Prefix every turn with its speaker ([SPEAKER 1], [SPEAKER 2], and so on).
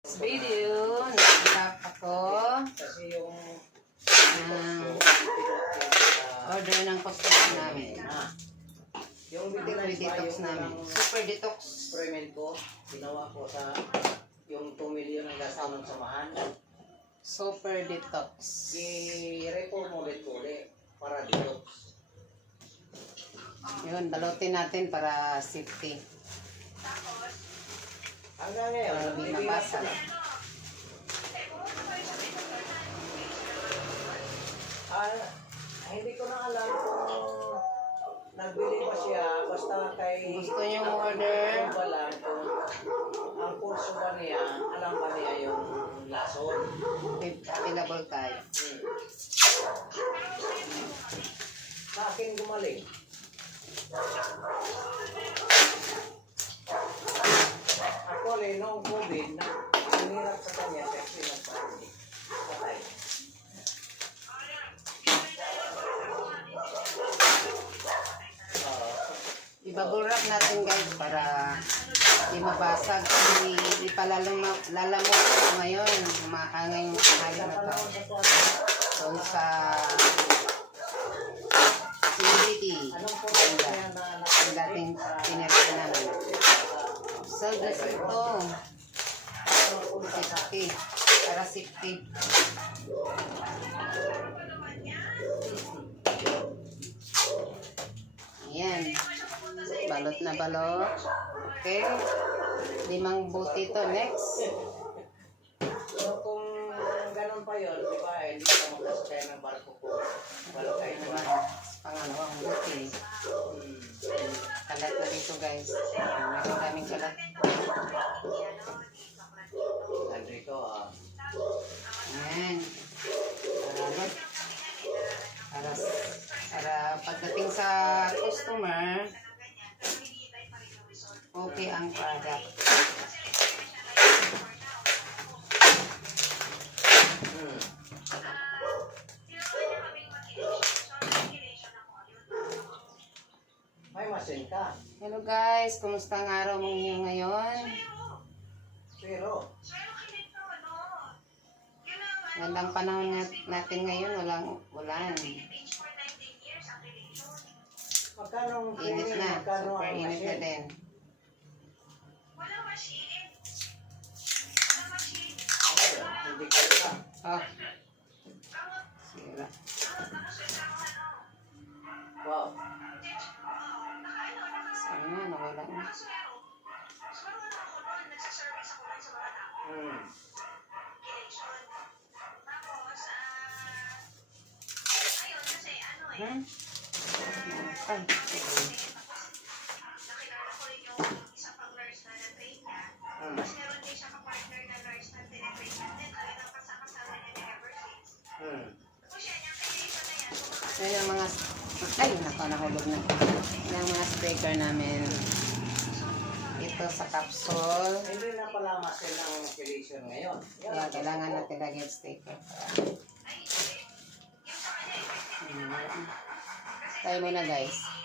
[SPEAKER 1] Video, nag-stop ako.
[SPEAKER 2] Kasi yung
[SPEAKER 1] ng
[SPEAKER 2] uh,
[SPEAKER 1] order ng namin.
[SPEAKER 2] ah, yung
[SPEAKER 1] Liquid detox namin. Super detox.
[SPEAKER 2] experiment ko, ginawa ko sa yung 2 million ng gasto ng samahan.
[SPEAKER 1] Super detox.
[SPEAKER 2] I-repo mo ulit ko ulit para detox.
[SPEAKER 1] Yun, balutin natin para safety.
[SPEAKER 2] Hanggang ngayon,
[SPEAKER 1] Para di
[SPEAKER 2] nagbibigay
[SPEAKER 1] mabasa.
[SPEAKER 2] ka na. Ah, hindi ko na alam kung nagbili ba siya basta kay
[SPEAKER 1] Gusto niyong order?
[SPEAKER 2] Ano ba lang kung ang kurso ba niya, alam ba niya yung lason?
[SPEAKER 1] Available tayo.
[SPEAKER 2] Hmm. Sa akin gumaling. Actually, noong COVID, na nanirap sa kanya, kasi nagpapalි. Patay.
[SPEAKER 1] I-bubble wrap natin guys para di mabasag. Hindi di pa lalong lalamok ngayon. Maangay yung hali na to. Doon sa CBD. Ang dating pinirta this ito. Safety. Para safety. Ayan. Balot na balot. Okay. Limang buti to. Next.
[SPEAKER 2] So kung ganun pa yun, di ba, hindi ka makasakay ng barko ko.
[SPEAKER 1] Ayan
[SPEAKER 2] naman.
[SPEAKER 1] naman. Pangalawang buti. Kalat na dito guys. Meron kaming kalat.
[SPEAKER 2] Nandito, ah.
[SPEAKER 1] Ayan. Para para para pagdating sa customer okay ang product.
[SPEAKER 2] May masin ka.
[SPEAKER 1] Hello guys, kumusta ang araw mong inyo ngayon?
[SPEAKER 2] Pero,
[SPEAKER 1] Gandang panahon nat- natin ngayon, walang ulan.
[SPEAKER 2] magkano ang
[SPEAKER 1] Init
[SPEAKER 2] training,
[SPEAKER 1] na,
[SPEAKER 2] magkano
[SPEAKER 1] super
[SPEAKER 2] ang
[SPEAKER 1] init na din.
[SPEAKER 2] Hmm?
[SPEAKER 1] Ay.
[SPEAKER 2] Hmm. Hmm.
[SPEAKER 1] Yan yung mga... Ay, nako, nahulog na. Yan ang mga speaker namin. Ito sa capsule.
[SPEAKER 2] Hindi na pala masin ang ngayon.
[SPEAKER 1] Kaya
[SPEAKER 2] ang
[SPEAKER 1] kailangan natin lagyan sticker. Ayan. Tayo muna guys.